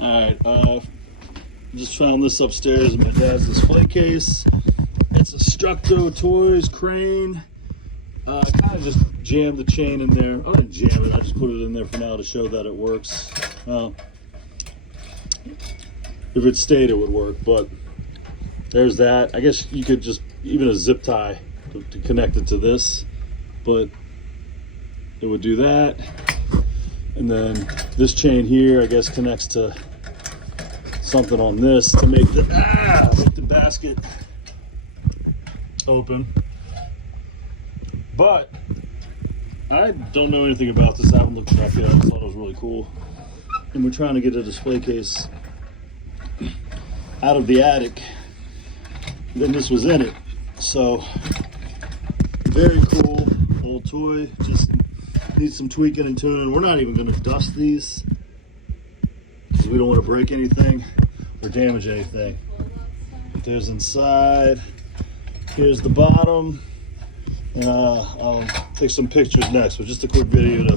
Alright, just found this upstairs in my dad's display case. It's a Structo Toys crane. I kind of just jammed the chain in there. I didn't jam it, I just put it in there for now to show that it works. If it stayed, it would work, but there's that. I guess you could just, even a zip tie to connect it to this, but it would do that. And then this chain here, I guess, connects to something on this to make the basket open. But I don't know anything about this. I haven't looked it up yet. I thought it was really cool. And we're trying to get a display case out of the attic. Then this was in it. So very cool old toy. Just needs some tweaking and tuning. We're not even going to dust these because we don't want to break anything or damage anything. But there's inside. Here's the bottom. I'll take some pictures next, but just a quick video to